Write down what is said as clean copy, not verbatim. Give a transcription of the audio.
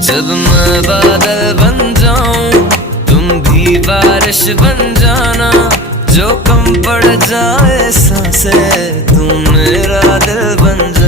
जब मैं बादल बन जाऊं तुम भी बारिश बन जाना, जो कम पड़ जाए सांसें तुम मेरा दिल बन जाना।